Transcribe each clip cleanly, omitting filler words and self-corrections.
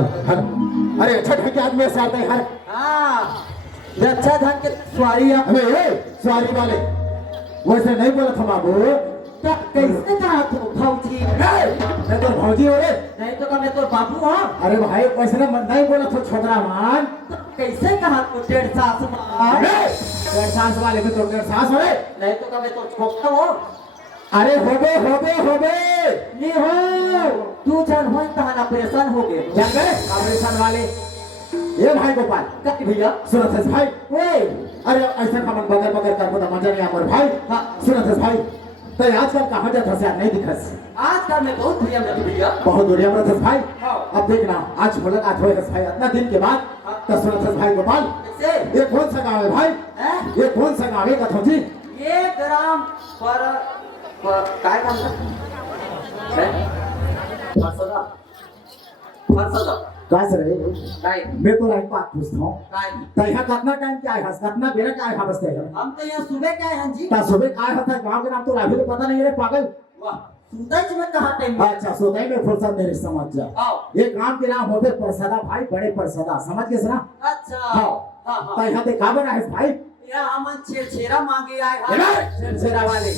हल हल। अरे अच्छा ढंग के आदमी ऐसे आते हैं हर। हाँ ये अच्छा ढंग के सवारी है। अबे ए सवारी वाले वैसे नहीं बोला था बाबू। तो कैसे कहा तू भौजी? मैं तो भौजी हो रे। नहीं तो मैं तो बाबू हूँ। अरे भाई वैसे ना नहीं बोला था छोकरा मान। तो कैसे कहा तू डेढ़ सास मान? डेढ़ सास वाले में तो डेढ़ सास हो रे। नहीं तो मैं तो छोटा हूँ। अरे होबे होबे होबे नहीं हो तू जान हो तहना परेशान हो गए जान गए ऑपरेशन वाले। ये भाई गोपाल कब भैया सुनत है भाई। ओए अरे ऐसा का मन बगैर बगैर कर तो मजा नहीं आकर भाई। हाँ सुनत है भाई तो आजकल कहाँ जाता है नहीं दिखस। आजकल मैं बहुत बढ़िया में भैया बहुत बढ़िया में भाई। हाँ। अब देखना आज मुलाकात हुए भाई इतना दिन के बाद। तो सुनत है भाई गोपाल कैसे ये कौन सा गाँव है भाई? हैं? ये कौन सा गाँव है कथो जी? ये ग्राम पर काय नाम है? फरसदा फरसदा कहाँ से रहे? काय मैं तो एक बात पूछता हूँ। काय तो यहाँ कितना टाइम क्या है कितना बेरा क्या है बसते हैं? हम तो यहाँ सुबह क्या है जी? ता सुबह काय होता है गाँव के नाम तो अभी तो पता नहीं है रे पागल। वाह सुबह में कहाँ टाइम? अच्छा सोते में फुर्सत मेरे समझ जा। आओ ये गांव के नाम होते परसदा भाई बड़े परसदा समझ गए ना? अच्छा हाँ हाँ तो हाँ यहाँ पे का बना है भाई? यहाँ हम छेरा मांगे आए हैं। छेरा वाले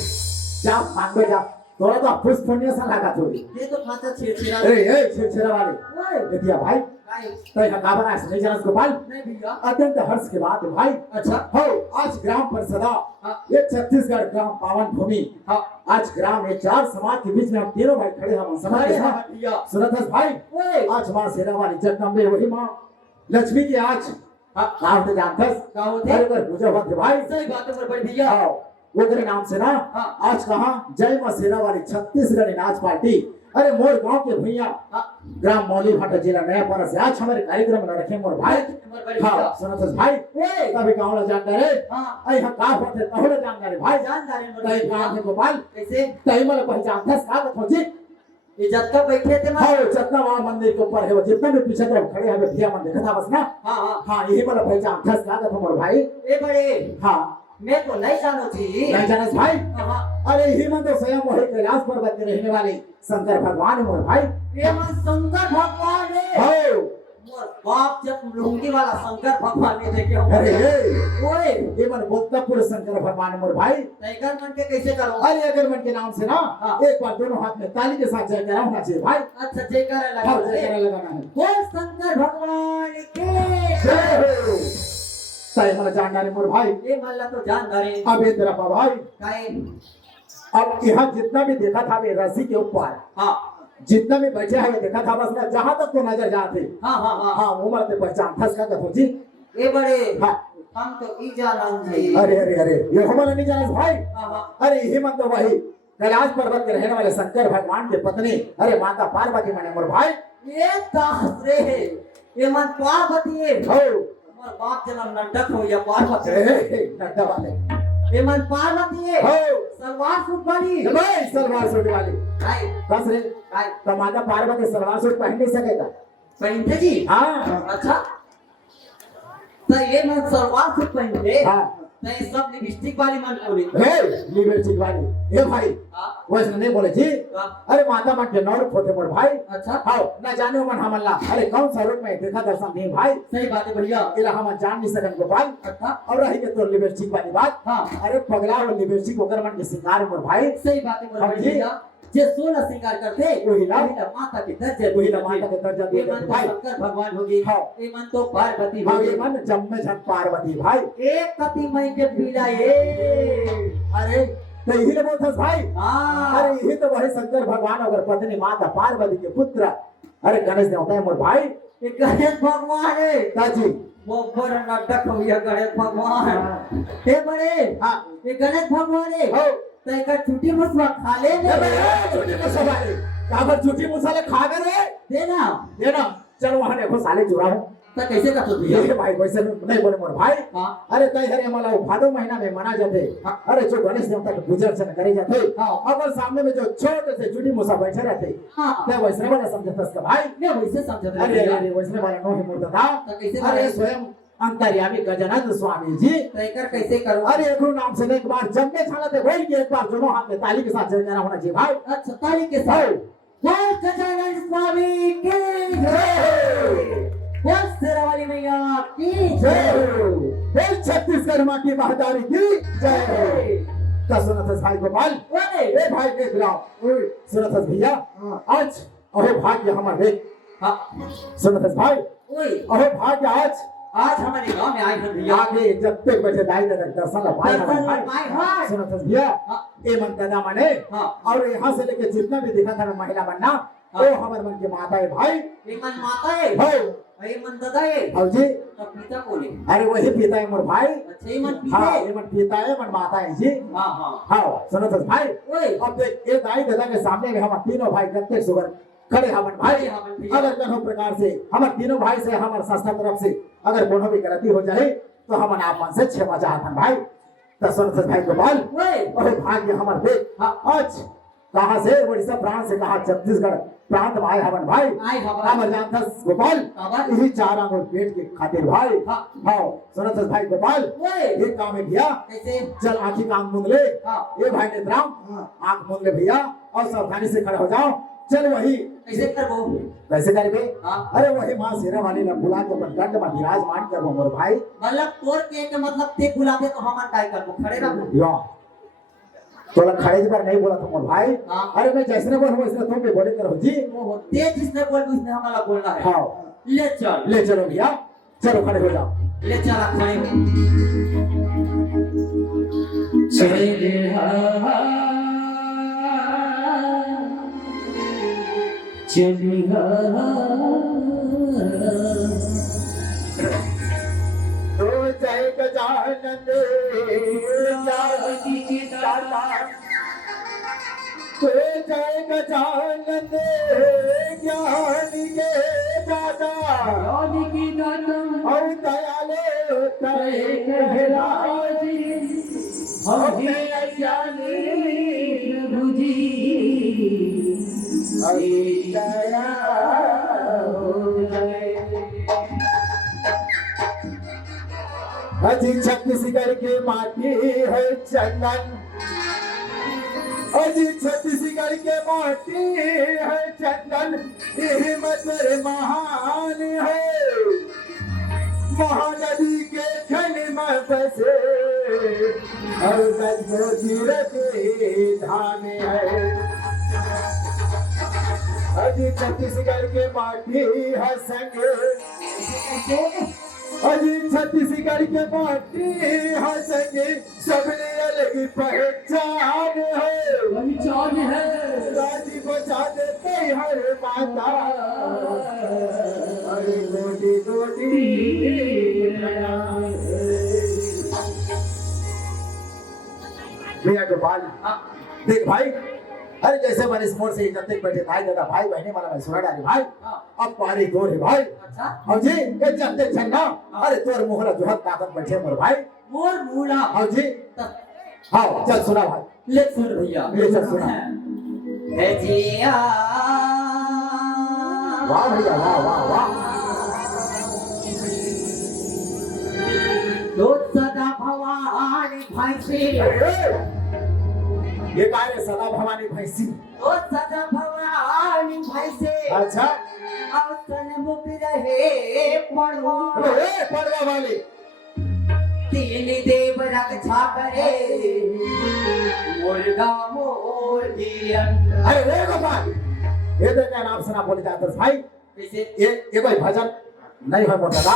जा मांगो जा थोड़ा तो खुश होने सा लगा थोड़ी। ये तो खासा छेरा अरे ये छेरा वाले ओए देखिए भाई काय तो यहाँ का बना है नहीं जाना गोपाल। नहीं भैया अत्यंत हर्ष के बात है भाई। अच्छा हो आज ग्राम परसदा हाँ। ये छत्तीसगढ़ ग्राम पावन भूमि। हाँ आज ग्राम में चार समाज के बीच में हम तीनों भाई खड़े हम समझ अरे गए हाँ ना? भैया सुनत है भाई ओए आज माँ शेरा वाली जगदम्बे वही माँ लक्ष्मी की आज हाँ नाम तो जानते हैं। क्या होते अरे पर पूजा होते भाई। सही बात है बड़े भैया आओ वो तेरे नाम से ना हाँ। आज कहाँ जय माँ शेरा वाली छत्तीसगढ़ नाच पार्टी अरे मोर गांव के भैया ग्राम मौली भाटा जिला नया पारा से आज हमारे कार्यक्रम में रखे मोर भाई। हाँ सुनत है भाई तभी गाँव ला जानदारे हाँ आई हम का होते तहोले जानदारे भाई जानदारे मोर तई भैया। गाँव के गोपाल कैसे तई मला पहचान था का कथो जी? इज्जत का बैठे थे हाँ जितना वहाँ मंदिर के ऊपर है वो जितना भी पीछे तरफ खड़े हैं भैया मन देखा था बस ना। हाँ हाँ हाँ यही मला पहचान था का कथो मोर भाई। ए बड़े हाँ मैं तो नहीं जानो जी। नहीं जानस भाई? हाँ अरे यही मन तो स्वयं वही कैलाश पर्वत में रहने वाले शंकर भगवान है मोर भाई। ये मन शंकर भगवान है। हो मोर बाप जब लुंगी वाला शंकर भगवान ने देखे हो अरे ओए ये मन बोलता पूरे शंकर भगवान है मोर भाई। टाइगर मन के कैसे करो? अरे अगर मन के नाम से ना हाँ। एक बार दोनों हाथ में ताली के साथ जय करा होना चाहिए भाई। अच्छा जय करे हाँ लगा जय करा लगाना है। बोल शंकर भगवान के जय हो सही मला जानदारे मोर भाई। ये मल्ला तो जानदारे अब ये तेरा भाई काय अब यहाँ जितना भी देखा था वे रस्सी के ऊपर हाँ जितना भी बैठे हैं देखा था बस ना जहाँ तक तो नजर जाते। हाँ हाँ हाँ हाँ उम्र से पहचान था इसका कथो जी? ये बड़े हाँ हम तो ई जानन जी। अरे अरे अरे ये हमारा नहीं जाना भाई। हाँ हाँ अरे यही मन तो वही कैलाश पर्वत के रहने वाले शंकर भगवान की पत्नी अरे माता पार्वती मने मोर भाई। ये दास रे है ये मन पार्वती है। हो हमार बाप जन्म नंदक हो या पार्वती नड्डा वाले ये मन पार्वती है। हो सलवार सूट वाली भाई सलवार सूट वाली काय बस रे काय तो माता पार्वती सलवार सूट पहन नहीं सकेगा। पहनते जी। हाँ अच्छा तो ये मन सलवार सूट पहनते हाँ तो ये सब लिपस्टिक वाली मन पूरी लिपस्टिक वाली ये भाई हाँ वैसे नहीं बोले जी। हाँ, अरे माता मन के नौर खोते मोर भाई। अच्छा हाँ न जाने मन हमला अरे कौन सा रूप में देखा दर्शन नहीं भाई। सही बात है भैया। इला हम जान नहीं सकन गोपाल। अच्छा और रही के तो लिपस्टिक वाली बात। हाँ अरे पगला और लिपस्टिक ओकर मन के सिंगार मोर भाई। सही बात है हाँ मोर जी। भैया जे सोलह श्रृंगार करते वही ना। माता के दर्जे वही ना माता के दर्जा दिए ये मन जाते तो भाई। शंकर भगवान होगी। हाँ। ये मन तो पार्वती हाँ होगी। ये मन जम्मे झन पार्वती भाई। एक कति मई के पीला ये अरे तो यही ले बोलथस भाई। हाँ अरे यही तो वही शंकर भगवान और पत्नी माता पार्वती के पुत्र अरे गणेश देवता है मोर भाई। ये गणेश भगवान है। ताजी वो बड़ नाटक हो गया गणेश भगवान हे बड़े। हाँ ये गणेश भगवान है हो तो एक छुट्टी मुसवा खा ले झूठी मुसाले काबर झूठी मुसाले खा गए रे देना ये ना चलो वहां देखो साले चुरा हूं तो कैसे कर तू भैया? ये भाई वैसे नहीं बोले मोर भाई। हाँ अरे तय हरे मला भादो महीना में मना जाते। अरे जो गणेश देवता के पूजा अर्चना करे जाते हाँ अगर सामने में जो छोटे से झूठी मुसा बैठे रहते हाँ ते वैसे वाला समझता इसका भाई। मैं वैसे समझ रहा अरे अरे वैसे वाला नो ही मूर्त था। तो कैसे अरे करे? स्वयं अंतर्यामी गजानंद स्वामी जी। तो एक कैसे करो? अरे एक नाम से एक बार जब में छाला थे वही एक बार दोनों हाथ में ताली के साथ जय जाना होना चाहिए भाई। अच्छा ताली के साथ बोल गजानन स्वामी की जय। बोल शेरावाली मैया की जय जय। बोल छत्तीसगढ़ माँ की महादारी की जय। तो सुनत भाई गोपाल ओए ए भाई देख रहा सुनत भैया आज अहो भाग्य हमार देख हाँ सुनत भाई ओए अहो भाग्य आज आज हमारे गांव में आए हैं भैया। आगे जब तक बचे दाई तक दर्शन पाए दर्शन पाए हैं। सुनत भैया हाँ। ए मन दादा मने हाँ। और यहाँ से लेके जितना भी दिखा था महिला बनना हाँ। वो हमारे मन की माता है भाई ये मन माता है हो ये मन दादा है और जी तब पिता बोले अरे वही पिता है मोर भाई अच्छा ये मन हाँ पीते ये मन पिता है मन माता है जी हाँ हाँ हाँ सुनो तो भाई ओए अब देख ये दाई दादा के सामने में हम तीनों भाई गत्ते सुगर खड़े हमन भाई खड़े हमन भैया। अगर कौन प्रकार से हम तीनों भाई से हमारे संस्था तरफ से अगर कोनो भी गलती हो जाए तो हम आप मन से क्षमा चाहतन भाई तो सुनो तो भाई गोपाल ओए और भाग्य हमार देख हाँ आज कहाँ से उड़ीसा प्रांत से कहा छत्तीसगढ़ प्रांत में आए हमन भाई आए हमारे हमर जान था गोपाल काबर? यही चार आंगुर पेट के खातिर भाई हाँ हाँ सुनो तो भाई गोपाल ओए ये काम है भैया कैसे चल आंखी कान मूंद ले हाँ ये भाई नेत्राम आंख मूंद ले भैया और सावधानी से खड़े हो जाओ चल वही कैसे करबो कैसे करबे हाँ अरे वही माँ शेरा वाली ने बुला के अपन दंड में विराजमान कर मोर भाई मतलब तोर के मतलब ते बुलाते तो हम काय करबो खड़े रहो यो तो लग खड़े पर नहीं बोला था मोर भाई हाँ। अरे मैं जैसे बोल वैसे तुम भी बोले करो जी ओहो ते जिसने बोल उसने हमारा बोलना है हाँ ले चल ले चलो भैया चलो खड़े हो जाओ ले चल खड़े तो जय गजानन जानी की दाता तो जय गजानन ज्ञान के दाता और दयालु तय कहलाजी हमें अज्ञानी दया हो जाए। अजी छत्तीसगढ़ के माटी है चंदन अजी छत्तीसगढ़ के माटी है चंदन यही मधुर महान है महानदी के खन में बसे और तीरथ धाम है अजी छत्तीसगढ़ के माटी है संग अजी छत्तीसगढ़ के माटी है संग सबने अलग पहचान है राजी बचा देते हर माता अरे गोटी गोटी भैया गोपाल देख भाई अरे जैसे मैंने इस मोड़ से जब तक बैठे भाई दादा भाई बहने वाला मैं सुना डाली भाई अब पारी दौर है भाई अच्छा और जी ये जब तक छन्ना अरे तोर मोहरा जो हक ताकत बैठे मोर भाई मोर मूला और जी हाँ चल सुना भाई ले सुन भैया ले चल सुना है जिया वाह भैया वाह वाह वाह दो सदा भवानी भाई से ये काय रे सदा भवानी भैंसी दो सदा भवानी भाई से अच्छा औसन मुख रहे पढ़ो ए पड़वा वाली तीन देव रक्षा करे मुर्गा मोरियन अरे रे गोपाल ये तो क्या नाम सुना बोले जाते भाई कैसे ये कोई भजन नहीं है मोर दादा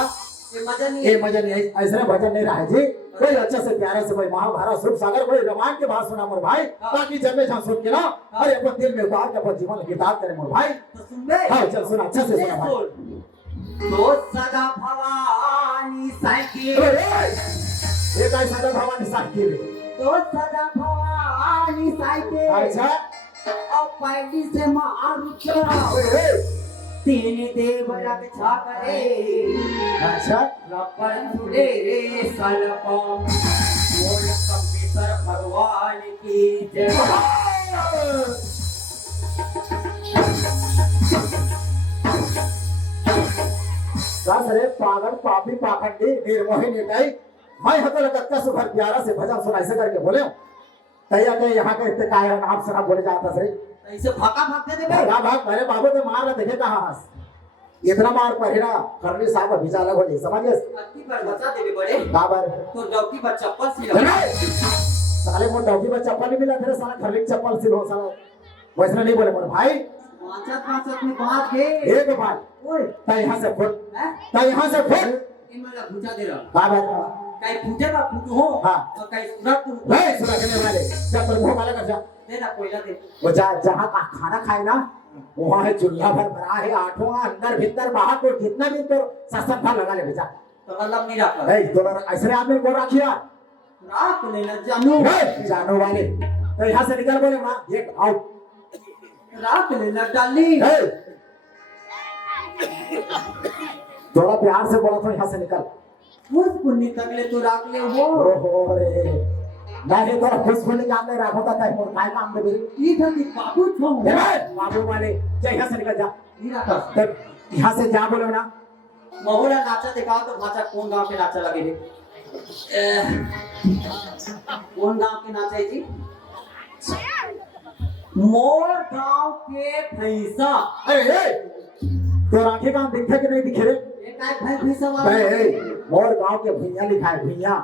ये मजा नहीं ये है भजन ऐसा भजन नहीं रहा है जी कोई अच्छा से प्यारा से कोई महाभारत सुख सागर कोई रामायण के बात सुना मोर भाई ताकि जब मैं सुन के ना अरे अपन दिल में उतार के अपन जीवन गीतार करे मोर भाई तो सुन बे हाँ चल सुना अच्छा से सुना भाई दो सदा भवानी साइकिल ये काय सदा भवानी साथी रे दो सदा भवानी साइकिल अच्छा और पैली से मारू तीन देव रक्षा करे अच्छा रपर छुड़े सलपा मोर कपीसर भगवान की जय रे पागल पापी पाखंडी निर्मोही निटाई मैं हतो लगता सुभर प्यारा से भजन सुना ऐसे करके बोले तैया के यहाँ के इतने काय नाम सुना बोले जाता से ऐसे भागा भागते थे बे भाग भाग मेरे बाबू तो मार रहा देखे कहाँ हंस इतना मार पड़े ना करनी साहब अभी चाला को नहीं समझ अक्की पर बचा देवे बड़े बाबर तो डॉक्टी पर चप्पल सी लगा साले मोर डॉगी में चप्पल नहीं मिला तेरे साला खरली चप्पल सिलो साला वैसा नहीं बोले मोर भाई पांचत में बात है एक बात ओए ता यहाँ से फुट हैं ता यहाँ से फुट ये मला भूजा दे रहा बाबर कहीं फूटे का फूट हो हाँ। और कहीं सूरत को वे सुना करने वाले जब पर मुंह वाला कर जा दे ना कोयला दे वो जहाँ का खाना खाए ना वहाँ है चूल्हा भर भरा है आठों अंदर भीतर बाहर को जितना भी तो सस्ता फल लगा ले बेटा तो मतलब नहीं रखा नहीं तो ऐसे आदमी को रखिया रात लेना जानू जानो वाले तो यहाँ से निकल बोले ना एक आउट रात लेना डाली थोड़ा प्यार से बोला तो यहाँ से निकल मुझ पुण्य तगले तो राख ले हो ओहो रे नहीं तो खुश होने का नहीं रखो था मोर काय काम दे ये था कि बाबू छो बाबू वाले जा यहाँ से निकल जा नहीं रखा तब यहाँ से जा बोले ना महोला नाचा दिखाओ तो भाषा कौन गांव के नाचा लगे रे कौन गांव के नाचा है जी मोर गांव के भैंसा अरे तो राखी काम दिखता कि नहीं दिखे रे ये काय भैंसा वाला मोर गांव के भैया लिखा है भैया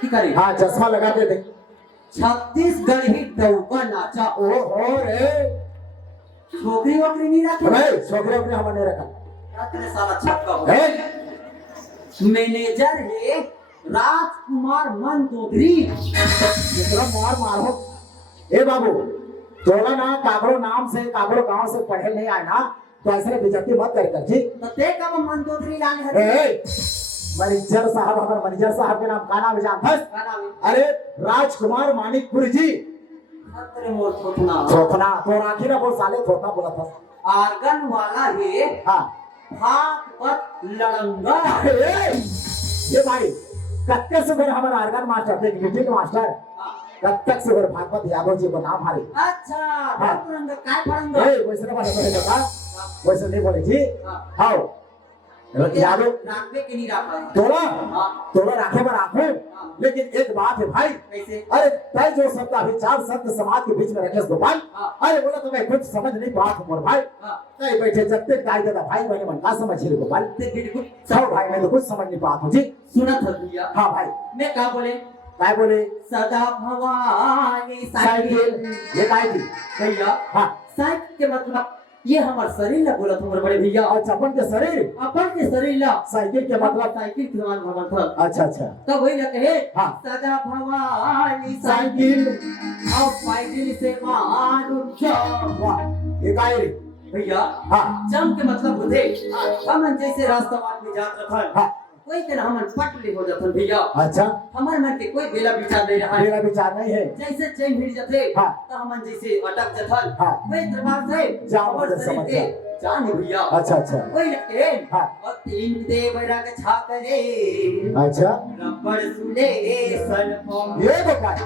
की करे हाँ चश्मा लगा के देख छत्तीसगढ़ ही दौका नाचा ओहो रे छोकरी वोकरी नहीं रखे भाई छोकरे अपने हमने रखा तेरे साला छक्का हो मैनेजर है राजकुमार मंदोदरी इतना मार मारो ए बाबू तोला ना काबरो नाम से काबरो गांव से पढ़े नहीं आए ना तो ऐसे बेइज्जती मत कर जी तो ते कब मंदोदरी लाने है मैनेजर साहब हमारे मैनेजर साहब के नाम का नाम जानता है क्या नाम है अरे राजकुमार मानिकपुर जी तेरे मोर छोटना थोथना तो राखी ना बोल साले थोथना बोला था आर्गन वाला है हाँ भागवत लड़ंगा ये भाई कत्ते से फिर हमारा आर्गन मास्टर थे म्यूजिक मास्टर कब तक से फिर भागवत यादव जी को नाम हारे अच्छा भागवत काय पढ़ंगा वैसे ना बोले बता वैसे नहीं बोले जी हाँ यादव राखवे के नहीं रखा तोला हाँ तोला राखे पर आंखों लेकिन एक बात है भाई कैसे अरे तय जो शब्द अभी चार शब्द समाज के बीच में रखे गोपाल हाँ। अरे बोला तो मैं कुछ समझ नहीं पाता हूँ भाई हाँ नहीं बैठे जब तक गाय देता भाई मैंने मन का समझ ही गोपाल ते बिल्कुल सब भाई मैं तो कुछ समझ नहीं पाता हूँ जी सुना था भैया हाँ भाई मैं क्या बोले काय बोले सदा भवानी साइकिल ये काय थी भैया हाँ साइकिल के मतलब ये हमार शरीर ला बोला तुम्हारे बड़े भैया अच्छा अपन के शरीर अपन के शरीर ला साइकिल के मतलब साइकिल के समान भगवान था अच्छा अच्छा तब वही ना कहे हाँ। सदा भवानी साइकिल और साइकिल से मानुष वाह ये काय रे भैया हाँ जम के मतलब होते हम जैसे रास्ता में जात रखन हाँ कोई तरह हम पटली हो जातन भैया अच्छा हमारे मन के कोई बेला विचार नहीं रहा है मेरा विचार नहीं है जैसे चैन हिल जाते हाँ। तो हम जैसे अटक जथन हाँ। वही दरबार से जाओ और मुझे समझ शरीर के जान भैया अच्छा अच्छा वही लगते हाँ। और तीन देव रंग छाकरे अच्छा रबड़ सुले सनपम ये तो काय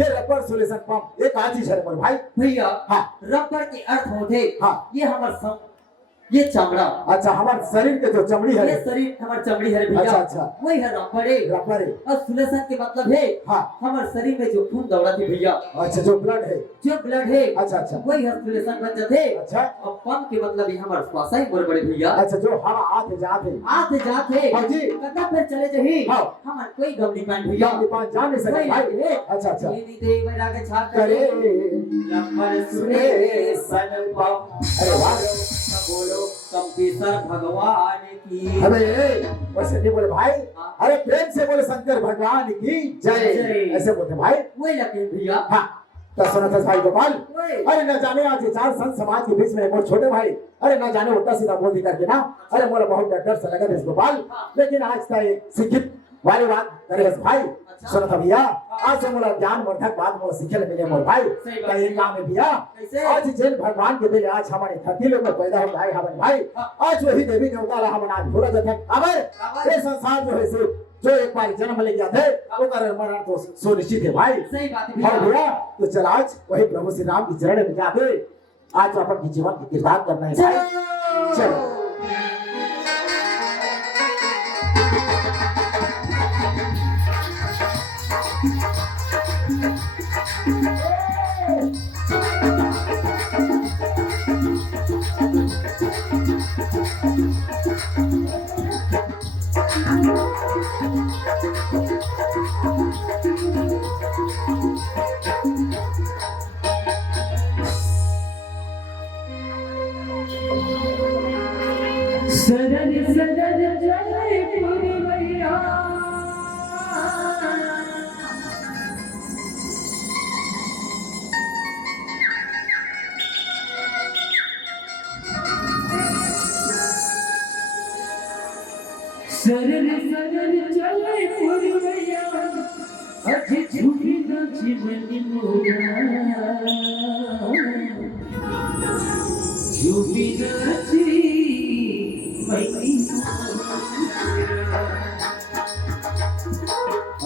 ये रबर सोल्यूशन पंप ये कहाँ चीज है मोर भाई भैया हाँ रबड़ के अर्थ होते हाँ ये हमार ये चमड़ा अच्छा हमारे शरीर के जो चमड़ी है ये शरीर हमार चमड़ी है भैया अच्छा अच्छा वही है रबड़े रबर है और सुलेशन के मतलब है हाँ हमारे शरीर में जो खून दौड़ाती भैया अच्छा जो ब्लड है जो ब्लड है अच्छा अच्छा वही है सुलेशन बन जाते अच्छा और पंप के मतलब ये हमारे श्वास ही बड़े भैया अच्छा जो हवा आते जाते आते जाते हाँ जी। कदा फिर चले जही हाँ। हमार कोई गमली पान भैया अपने पास जा नहीं सकते वही भाई है अच्छा अच्छा देवी देव राग छा करे करे रबर सुने सनपम अरे वाह बोलो कंपीसर भगवान की अरे वैसे नहीं बोले भाई हाँ। अरे प्रेम से बोले शंकर भगवान की जय जय। ऐसे बोलते भाई वही लगे भैया हाँ तो सुना था भाई गोपाल वही अरे न जाने आज ये चार संत समाज के बीच में मोर छोटे भाई अरे न जाने उल्टा सीधा बोल दी करके ना अरे मोला बहुत डर से लगा इस गोपाल हाँ। लेकिन आज तक शिक्षित वाली बात करे भाई अच्छा। सुना था भैया आज से मोला ज्ञान वर्धक बात मोला सीखे मिले मोर भाई सही बात कहीं काम है भैया कैसे आज जिन भगवान के दिल आज हमारे धरती लोग में पैदा होता है हमारे भाई आज वही देवी देवता रहा हम आज भूला जाते हैं अबर ये संसार जो है सिर्फ जो एक बार जन्म ले गया थे वो कर मरण तो सुनिश्चित है भाई सही बात है और भैया भैया तो चल आज वही प्रभु श्री राम की चरण में जाते आज अपन की जीवन की किरदार करना है भाई चलो झूठी नाची बनी मोरा झूठी नाची बनी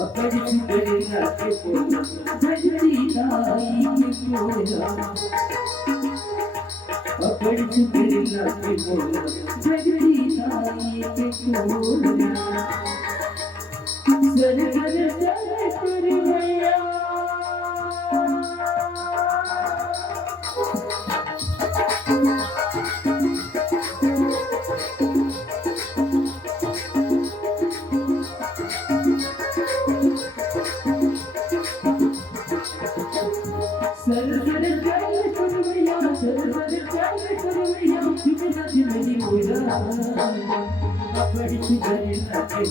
अपनी छुपे नाचे बोला झगड़ी ताई के बोला अपनी छुपे नाचे बोला झगड़ी ताई के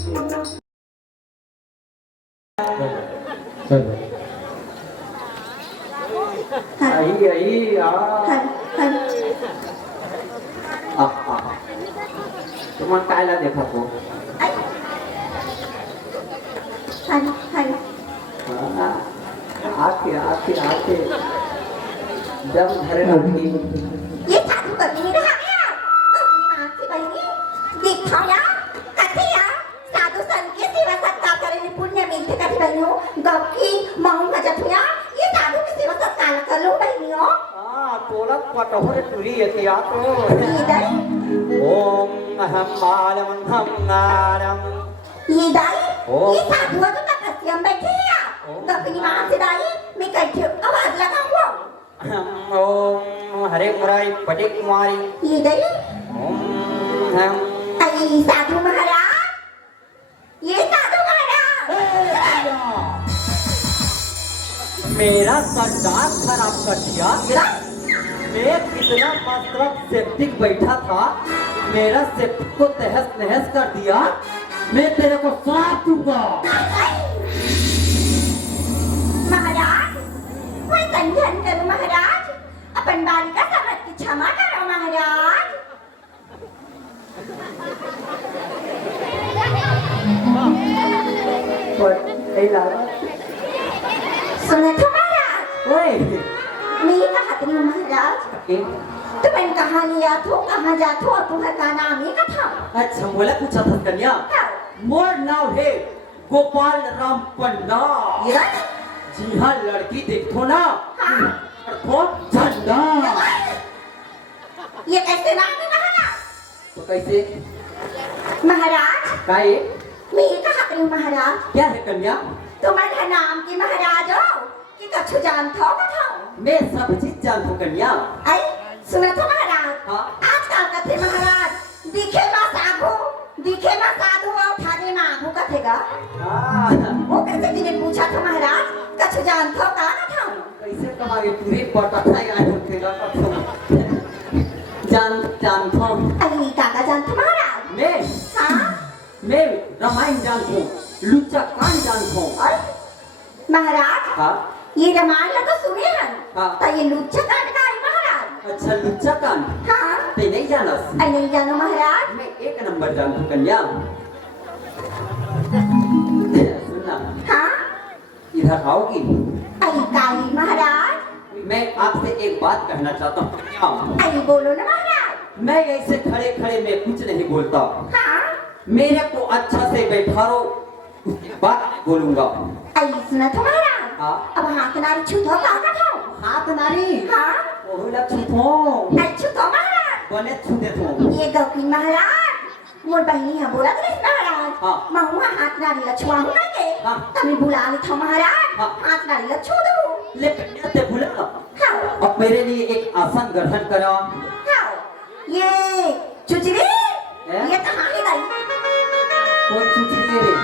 बोला सर सर चल कर भैया तुम्हाला कायला देखा तो आके आके आके जब घर लगी ये साधु कभी रहा गया मां की बहनी देखो या कथिया साधु संत के सेवा सत्कार करे पुण्य मिलते कथि बहनियों गौकी मां गजठिया ये साधु की सेवा सत्कार कर लो बहनियों हां तोला पटोरे तुरी यति आतो इदai ओम अहम बालमंथम नारम इदai ये साधु तो तपस्या में बैठे हैं गौकी मां से दाई मैं कैसे आवाज लगाऊं ओम हरे मुरारी पटे कुमारी इदai ओम हम आई साधु महाराज ये साधु महाराज मेरा सरदार खराब कर दिया मैं कितना मस्त सेप्टिक बैठा था मेरा सेप्टिक को तहस नहस कर दिया मैं तेरे को श्राप दूंगा महाराज कोई संजन करो महाराज अपन बालिका समझ की क्षमा करो महाराज सुने तो महाराज ओए मैं कहा तुम महाराज तुम्हें कहाँ लिया तो कहाँ जाते हो तुम्हारा नाम ही कथा अच्छा बोला पूछा था कन्या मोर नाम है गोपाल राम पंडा ये जी हाँ लड़की देखो ना हाँ तो झंडा ये कैसे नाम है महाराज तो कैसे महाराज का ये मैं कहा तुम महाराज क्या है कन्या तुम्हारा नाम की महाराज हो कि कछु जानते हो कथा मैं सब चीज जानता हूँ कन्या आई सुना तो महाराज हाँ आजकल कथे महाराज दिखे मा साधु और ठाने मा आगू कथेगा हाँ वो कैसे तिने पूछा था महाराज कछु जानते हो का था कैसे कहागे पूरी पता था यार उठेगा जानता हूँ अरे काका जानते महाराज मैं हाँ मैं रामायण जानता हूँ लुच्चा कांड जानता हूँ और महाराज हाँ ये रामायण तो सुने हैं हाँ। तो ये लुच्चा कांड का है महाराज अच्छा लुच्चा कांड हाँ ते नहीं जाना अरे नहीं जानो महाराज मैं एक नंबर जानता हूँ कन्या सुनना हाँ इधर आओगी अरे काली महाराज मैं आपसे एक बात कहना चाहता हूँ कन्या अरे बोलो ना महाराज मैं ऐसे खड़े खड़े में कुछ नहीं बोलता हाँ मेरे को अच्छा से बैठा रहो उसके बाद बोलूंगा अरे सुना तो महाराज हाँ अब हाथ नारी छूतो का था हाथ नारी हाँ ओहुला छुपो अच्छु तो महाराज बने छुते तो ये गौकी महाराज मोर बहनी है बोला कृष्ण महाराज हाँ। महुआ हाथ नारी लछुआ हूँ के हाँ। तभी बुला ली था महाराज हाँ। हाथ नारी लछू दो ले कन्या ते भूला हाँ अब मेरे लिए एक आसन ग्रहण करो हाँ ये चुचरी ये कहाँ है गई कौन चुचरी रे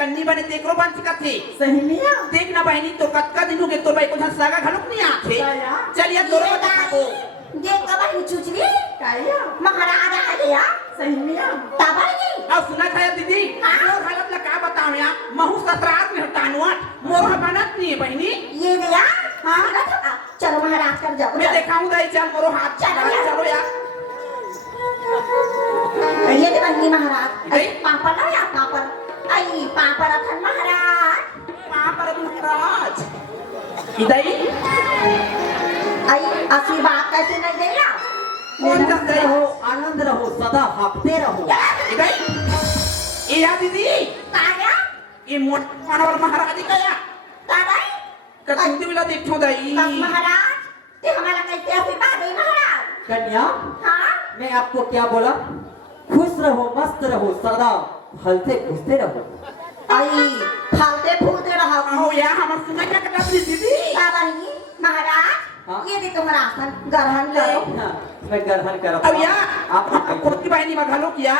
कन्नी बने तेकरो बन चिकथे सही मिया देख ना बहनी तो कतका दिनु के तो भाई को सागा घलुक नहीं आथे चलिया। चलिए तोरो ये बताबो देख का भाई चुचरी काया महाराज आ गया सही में तबाही अब सुना था दीदी मोर हालत ला का बताऊं या महू सतरात में टानुआट मोर बनत नहीं है बहनी ये गया हाँ चलो महाराज कर जाओ मैं दिखाऊं दई चल मोरो हाथ चलो या ये दे बहनी महाराज आई पापड़ ना या पापड़ आई पापड़ अथन महाराज पापड़ महाराज इदई आई आशीर्वाद कैसे नहीं देगा कौन का दई रहो आनंद रहो सदा हंसते रहो इदई ए या दीदी काया ये मोट पानवर महाराज ही कया तबाही कतुंदी वाला देखो दई महाराज ते हमारा कैसे आशीर्वाद दे महाराज कन्या हाँ मैं आपको क्या बोला खुश रहो मस्त रहो सदा हंसते खुशते रहो आई फालते फूलते रहो आओ या हम सुना क्या करता दीदी तबाही महाराज हाँ? ये देखो हमारा आसन ग्रहण करो हाँ, मैं ग्रहण करता अब या आप कौन की बहनी में घालो किया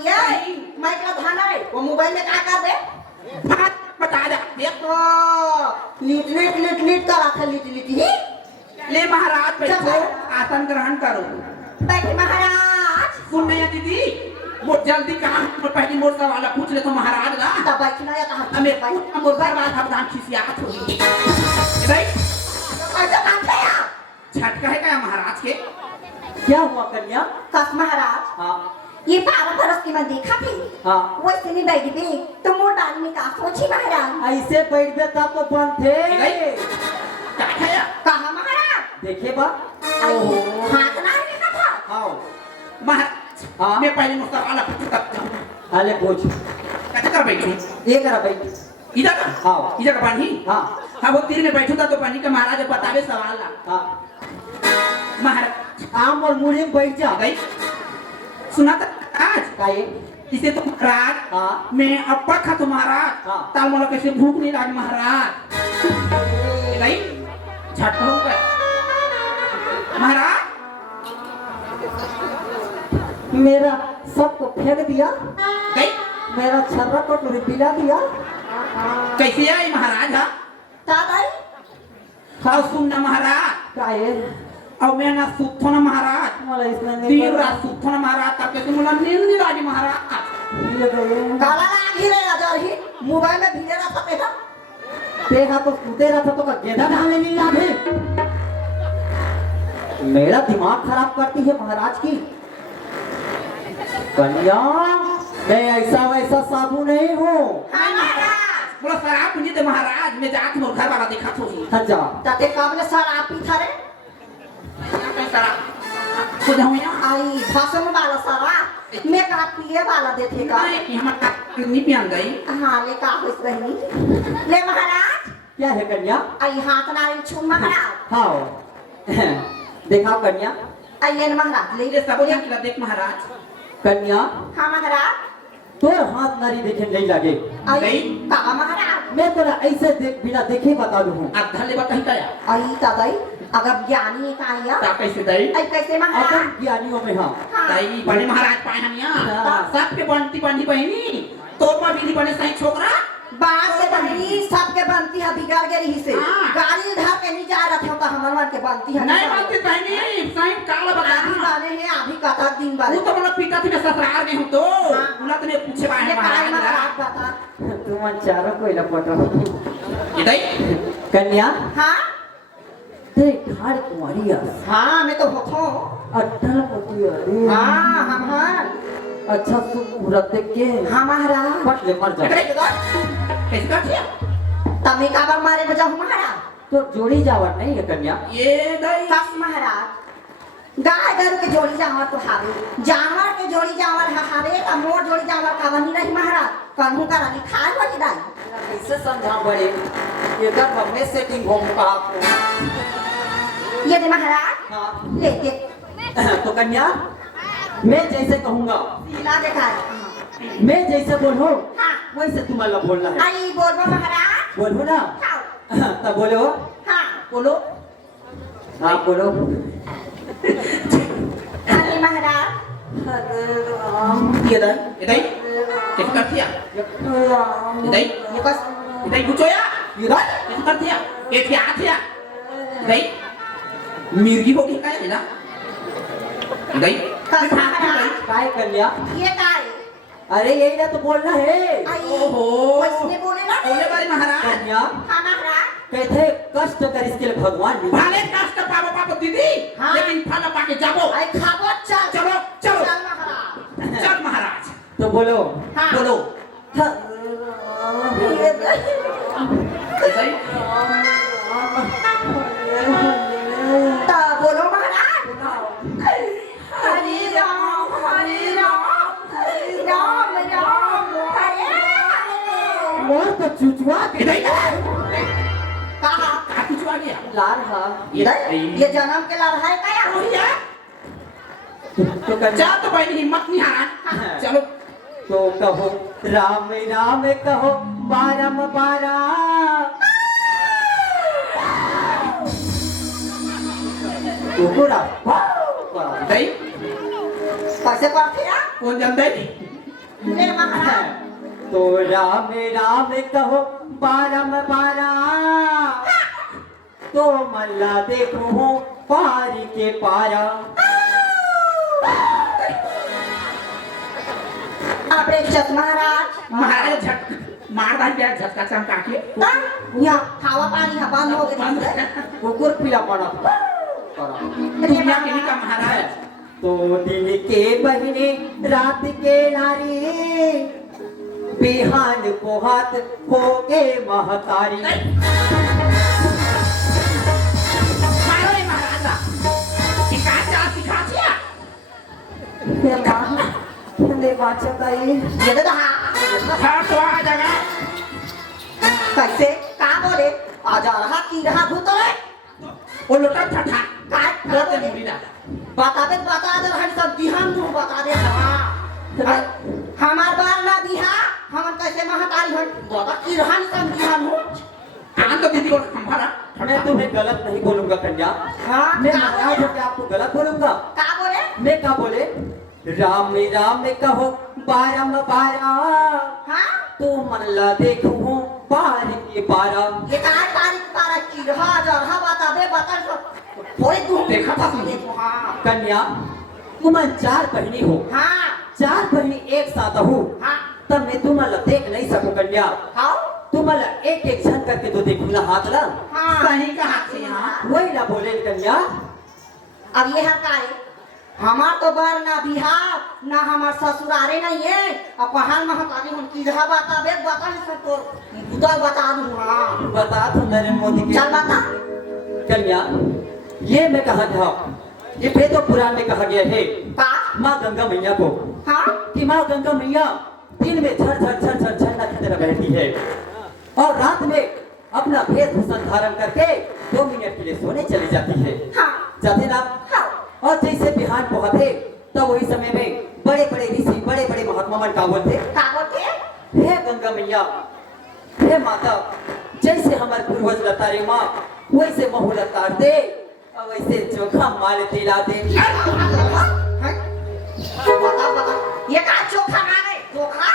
ये मैं क्या धाना है वो मोबाइल में क्या कर दे बात बता दे देखो लीट लीट लीट लीट का रखा लीट लीट ही ले महाराज बैठो आसन ग्रहण करो बैठे महाराज सुन नहीं है दीदी वो जल्दी काम पहली मोर सवाल पूछ ले तो महाराज ना तब बैठना या कहाँ हमें मोर बात हम दाम खिसियात होगी भाई ऐसा काम किया झटका है क्या महाराज के क्या हुआ कन्या कस महाराज हाँ ये 12 बरस की मैं देखा थी हाँ वैसे नहीं बैठी थी तो मोर डाली में का सोची महाराज ऐसे बैठ गए तब तो बंद थे क्या खाया कहा महाराज देखे बा आई हाथ ना लिखा था आओ महाराज हाँ मैं पहले मोर सवाल पूछ अरे पूछ कैसे कर बैठूं ये करा बैठ इधर का हाँ इधर का पानी हाँ हाँ वो तीर में बैठूं था तो पानी का महाराज बतावे सवाल ना हाँ महाराज आम और मुड़ी में बैठ जा भाई सुना था आज का ये इसे तो महाराज हाँ मैं अप्पा खा तो महाराज हाँ। ताल मोला कैसे भूख नहीं लगी महाराज नहीं झटका हो गया महाराज मेरा सबको फेंक दिया गई मेरा छर्रा को टूरी पिला दिया कैसे आई महाराज हाँ तब आई खाओ सुनना महाराज का ये और मैं ना सुथो ना महाराज मला इसमें नहीं तीन रात सुथो ना महाराज तब कैसे मोला नींद नहीं लगी महाराज ये तो ये काला लाग ही रहेगा जर ही मोबाइल में भिड़े रहा था देखा तो कूदे रहा था तो का गेंदा ढालने नहीं आधे मेरा दिमाग खराब करती है महाराज की कन्या मैं ऐसा वैसा साधु नहीं हूँ हाँ महाराज बोला शराब पीनी थे महाराज मैं जाके मोर घर वाला दिखा थो अच्छा तते कब ने सर आप पी था रे शराब को जाऊँ यहाँ आई भाषण वाला सारा मैं का पिए वाला देते का नहीं हमारा नहीं पियान गई हाँ ले का होइस बहनी ले महाराज क्या है कन्या आई हाथ नारी छू महाराज हाँ दिखाओ कन्या आई ले महाराज ले ये सब यहाँ देख महाराज कन्या हाँ महाराज तोर हाथ नारी देखे नहीं लगे आई नहीं। का महाराज मैं तोरा ऐसे देख बिना देखे बता दूँ आप धले बा कहीं गया आई तदाई अगर ज्ञानी का आया ता कैसे दई आई कैसे महाराज अपन ज्ञानियों में हाँ हाँ दई बड़े महाराज पाए हम यहाँ हाँ। सबके बनती बनी बहनी तो पर भी बने सही छोकरा बात से बहनी सबके बनती है बिगड़ गई ही से हाँ। गाड़ी उधर के नहीं जा रहा था तो हमारे के बनती है नहीं बनती बहनी सही काला बता अभी वाले हैं अभी कथा दिन वाले वो तो मतलब पिता थी मैं ससुराल में हूँ तो हाँ। उला तो मैं पूछे पाए ये काय महाराज महाराज बता तुम चारों को लपटो ये दई कन्या हाँ तेरे घर कुंवारी है हाँ मैं तो होतो अट्ठल पति अरे हाँ हम हाँ अच्छा सूरत देख के हाँ महाराज फट ले मर जा कैसे कर दिया तमे का बार मारे बजा महाराज तो जोड़ी जावर नहीं है कन्या ये दई कस महाराज गाय गरु के जोड़ी जावर तो हावे जानवर के जोड़ी जावर हावे का मोर जोड़ी जावर का बनी नहीं महाराज कन्हू का रानी खाए वाली दाई कैसे समझा बड़े ये घर में सेटिंग होम का ये दे महाराज हाँ ले दे तो कन्या मैं जैसे कहूँगा ला देखा मैं जैसे बोलूँ हाँ वैसे तुम्हारा बोलना है आई बोलबो महाराज बोलूँ ना हाँ तब बोलो हाँ बोलो हाँ बोलो हाँ महाराज ये दई कैसे कर दिया ये दई ये बस ये दई पूछो या ये रहा कैसे कर दिया ये क्या दिया दई मिर्गी होगी काय ना गई काय कन्या ये काय अरे यही ना तो बोलना है आई ओहो वैष्णव बोले ना बोले बारी महाराज कन्या हाँ महाराज कहते कष्ट कर इसके लिए भगवान भी भाले कष्ट पावो पापो दीदी हाँ। लेकिन फल पाके जाबो आई खाबो चल चलो चलो चल महाराज चल महाराज तो बोलो हाँ बोलो ये गई ता बोलो महाराज हरि राम राम राम हरे राम और तो चुचुआ के इधर कहा का कुछ आ गया लाल हाँ ये जन्म के लड़ाई क्या भैया तो कन्या जा तो भाई हिम्मत नहीं हारा चलो तो कहो राम राम कहो बारम बारा कुकुरा गई कैसे पढ़ते हैं कौन जानता है ले महाराज तो राम राम कहो बारम बारा तो मल्ला देखो पारी के पारा आप एक जत महाराज महाराज झट मार दा क्या झटका चमका के यहाँ हवा पानी यहाँ बंद हो गया कुकुर पीला पड़ा दुनिया के नहीं का महाराज तो दिन के बहिने रात के नारी बिहान को हाथ हो के महतारी मारो ये महाराजा सिखा दिया ये तो हाँ तो आ जाएगा कैसे कहा बोले आ जा रहा की रहा भूत है वो लोटा ठठा काय बोलते बोले मुड़ी दा बता दे रहा सब बिहान तू बता दे हमार बार ना बिहा हम कैसे महतारी हन बता की रहा सब बिहान हो आन तो दीदी को हमारा मैं तुम्हें गलत नहीं बोलूंगा कन्या हाँ मैं का महाराज बोले होकर आपको गलत बोलूंगा का बोले मैं क्या बोले राम राम कहो बारम बारा हाँ तो मल्ला देखो पार के पारा ये काय तारीख तारा की रहा जा रहा बता सब थोड़े दूर देखा था तुमने? हाँ कन्या तुम 4 बहनी हो हाँ 4 बहनी एक साथ हो हाँ तब मैं तुम्हारा देख नहीं सकूं कन्या हाँ तुम्हारा एक एक झन करके तो देखूं ना हाथ ना हाँ सही का हाथ से यहाँ वही ना बोले कन्या अब ये है काय हमार तो बर ना बिहार ना हमार ससुरारे नहीं है अब पहाड़ महतारी उनकी रहा बता है सब तो उधर बता दूंगा बता तो नरेंद्र मोदी के चल बता कन्या ये मैं कहा था ये वेदों पुराण में कहा गया है का माँ गंगा मैया को हाँ कि माँ गंगा मैया दिन में झर झर झर झर झरना की तरह बहती है और रात में अपना वेशभूषण धारण करके 2 मिनट के लिए सोने चली जाती है हाँ जाते ना हाँ और जैसे बिहान पहुंचे तब वही समय में बड़े बड़े ऋषि बड़े बड़े महात्मा मन का बोलते का बोलते हे गंगा मैया हे माता जैसे हमारे पूर्वज लतारे माँ वैसे महू लतार दे और वैसे चोखा माल तिला दे बता ये का चोखा ना है चोखा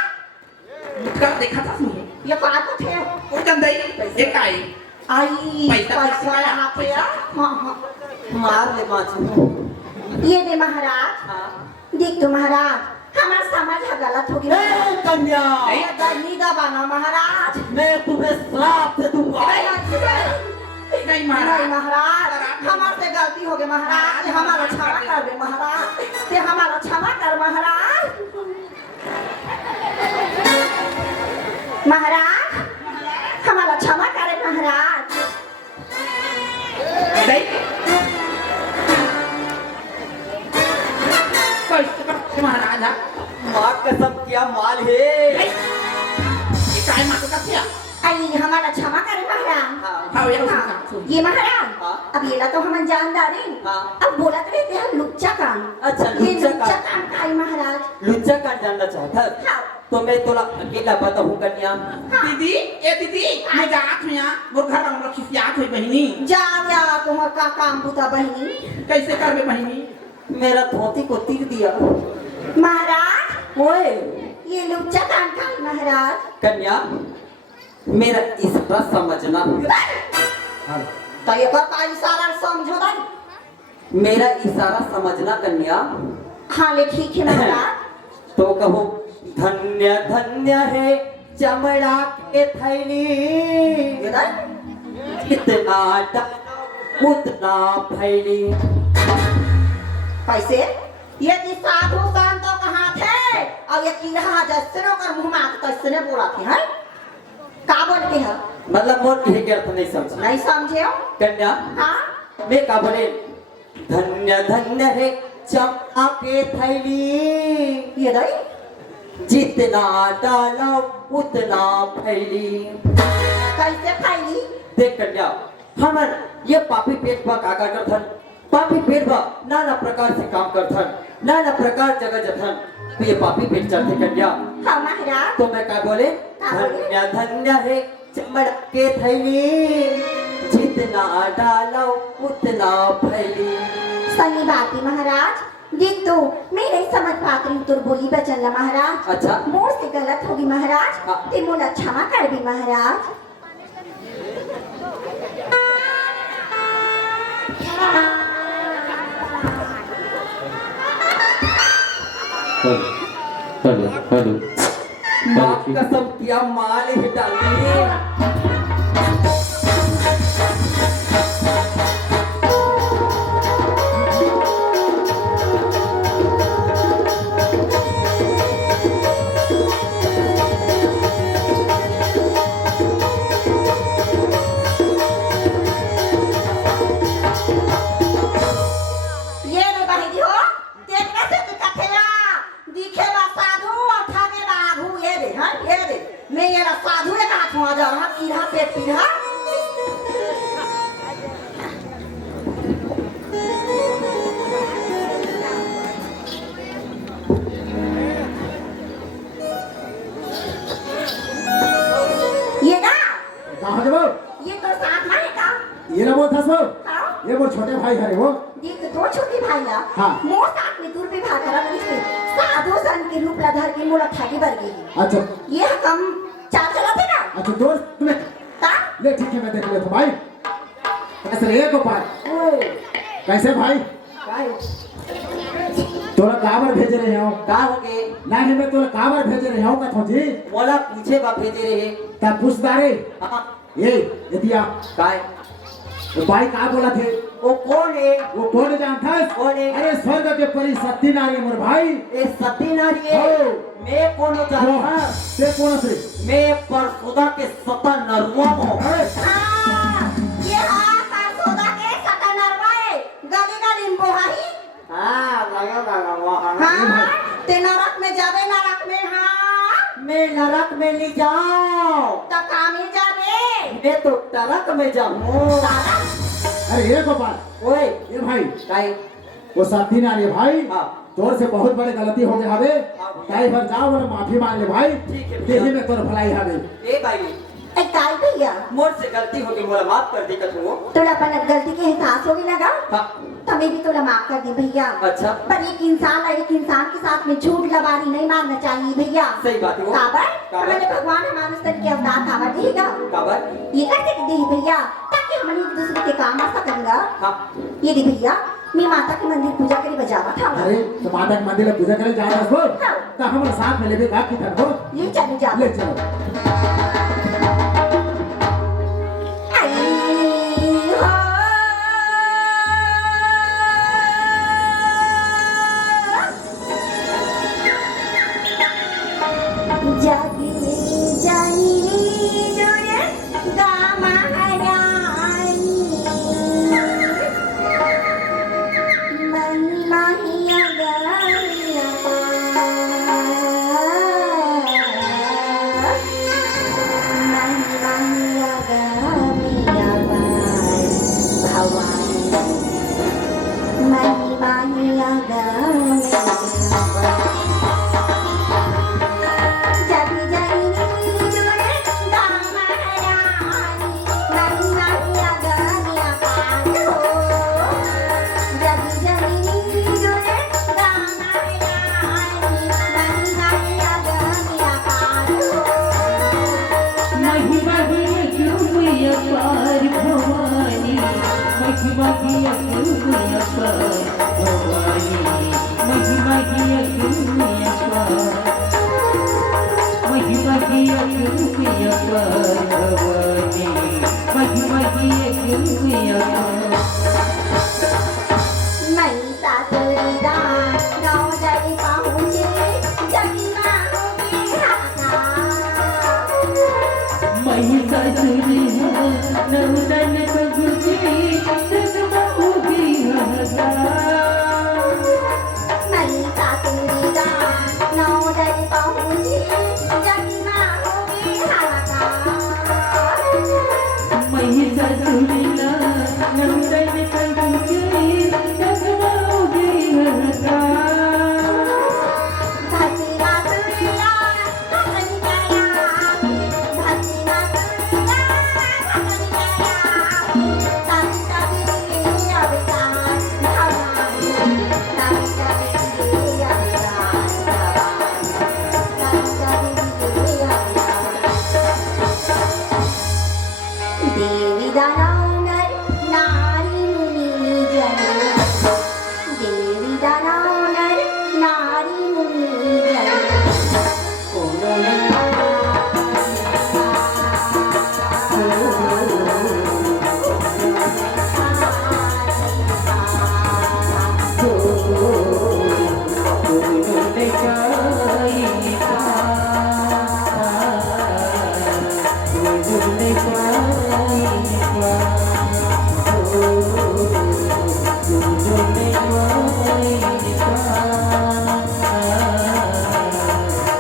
मुझका देखा था तुमने ये का को थे वो गंदई ये काई आई पैसा पैसा यहाँ पे हाँ हाँ मार ले माचू ये दे महाराज हाँ देख तो महाराज हमारा समझ गलत हो गया ए, कन्या ये दर्नी दबाना महाराज मैं तुम्हें श्राप से दूंगा नहीं नहीं महाराज महाराज हमारे से गलती हो गई महाराज हमारा क्षमा कर दे महाराज ते हमारा क्षमा कर महाराज महाराज हमारा क्षमा करे महाराज नहीं कैसे महाराज माँ कसम क्या माल है ये काय मातो का क्या आई हमारा क्षमा करे महाराज हाँ हाँ ये हाँ, सुन ये महाराज हाँ। अब ये ला तो हम जानदारी हाँ। अब बोला तो रहते हैं लुच्चा काम अच्छा, ये लुच्चा लुच्चा काम। काम का है महाराज लुच्चा का जानना चाहता हाँ। तो मैं थोड़ा अकेला बताऊँ कन्या दीदी ए दीदी मैं जात हूँ यहाँ मोर घर हम लोग खिसियात हुई बहनी जा या तुम्हारा का काम बुता बहनी कैसे करबे बहनी मेरा धोती को तीर दिया महाराज ओए ये लुच्चा काम का है महाराज कन्या मेरा इस पर समझना तो ये पर का इशारा समझो दाई मेरा इशारा समझना कन्या। हाँ ले ठीक है महाराज। तो कहो धन्य धन्य है चमड़ा के थैली, कितना डालो उतना फैली। कैसे ये कि साधु संत कहाँ थे और ये किरहा जैसे कर मुंह में आते तैसे बोला थे हैं का बोलते हैं मतलब मोर कहे के अर्थ नहीं समझ नहीं समझे हो कन्या। हाँ मैं का बोले धन्य धन्य है चमड़ा के थैली, ये दई जितना डालो उतना फैली। कैसे फैली देख कन्या हमर ये पापी पेट पर का करथन, पापी पेट पर नाना प्रकार से काम करथन, नाना प्रकार जगह जथन। तो ये पापी पेट चलते कन्या। हाँ महाराज। तो मैं क्या बोले धन्य धन्य है चमड़ा के थैली, जितना डालो उतना फैली। सही बात है महाराज। ये तो मैं नहीं समझ पाती हूँ तुर बोली बचन ला महाराज। अच्छा मोर से गलत होगी महाराज। हाँ। ते मोला क्षमा कर भी महाराज। माँ कसम किया माल ही डाली। ये रे बहिनी हो देखने से तू कथेला दिखे बा साधु और ठाके बाघू ये रे हाँ ये रे मैं ये ला साधु एक हाथ में आ जा रहा पीढ़ा पेट पीढ़ा। ये ना कहाँ जब ये तो साथ में है का ये ना वो था सो हाँ ये वो छोटे भाई हरे वो देख दो छोटी भाई ला हाँ। मोर साथ में दूर पे भाग रहा इसमें साधु संत के रूप ला धर के मोला ठाकी बर गई। अच्छा ये हम चाल चला थे ना अच्छा दोस्त तुम्हें ता ले ठीक है मैं देख लेता हूँ भाई। कैसे रे गोपाल कैसे भाई तोरा काबर भेज रहे हो का हो गए नहीं मैं तोरा काबर भेज रहे हो कथो जी मोला पूछे बा भेजे रहे। ता पूछदारे हाँ ये यदिया काय वो भाई का बोला थे वो कौन है? वो कौन जानता है कौन है? अरे स्वर्ग के परी शक्ति नारी मोर भाई ये सती नारी है। हो। मैं कौन वो जानता है ते कौन से मैं परसुदा के सता नरुआ हूँ। अरे हाँ, ये हाँ परसोदा के सटा नरवाए गली गली में बोहाई। हाँ ते नरक में जावे नरक में हाँ मैं नरक में ले जाओ तो कामी जावे मैं तो टरक में जाऊँ। सारा अरे ये गोपाल ओए ये भाई काय वो शक्ति नारी भाई हाँ तोर से बहुत बड़े गलती हो गए हवे ताई भर जाओ और माफी मांग ले भाई ठीक है भैया। देही में तोर भलाई हवे ए भाई ए काई भैया मोर से गलती हो गई मोला माफ कर दी कथू। तोला अपन गलती के एहसास होगी लगा हाँ तो मैं भी तोला माफ कर दी भैया। अच्छा पर एक इंसान के साथ में झूठ लबारी नहीं मारना चाहिए भैया। सही बात है वो काबर काबर? मैंने भगवान मानुष तन के अवतार काबर देगा काबर ये कैसे दे भैया ताकि हम एक दूसरे के काम आ सकेंगे। हाँ ये दे भैया मैं माता के मंदिर पूजा करे बजावा था अरे तो माता के मंदिर में पूजा करे जा रहा हो हाँ। तो हमारे साथ में लेबे का की कर हो ले चल जा ले चलो जागी जानी जोरे गामा हरानी मन माहिया गाया मन माहिया गाया भवानी मन माहिया गाया जागी जानी माधवनी महिमा की एक दुनिया नाही सासरीला नवजाई पाहुणे जगीला उभी राहता मही सासुरी नवदन बघुची जगमा उभी राहता नाही सासरीला नवजाई पाहुणे जगीला उभी राहता मही सासुरीला नवदन बघुची जगमा उभी राहता भाचीला तुळीला भाकरी कया भाचीला तुळीला भाकरी कया तांता बिरी अवतार भावानी तांता बिरी अवतार भावानी तांता बिरी अवतार देवी दानवनर नारी मुनी जने देवी दानवनर नारी मुनी जने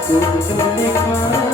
Thank you.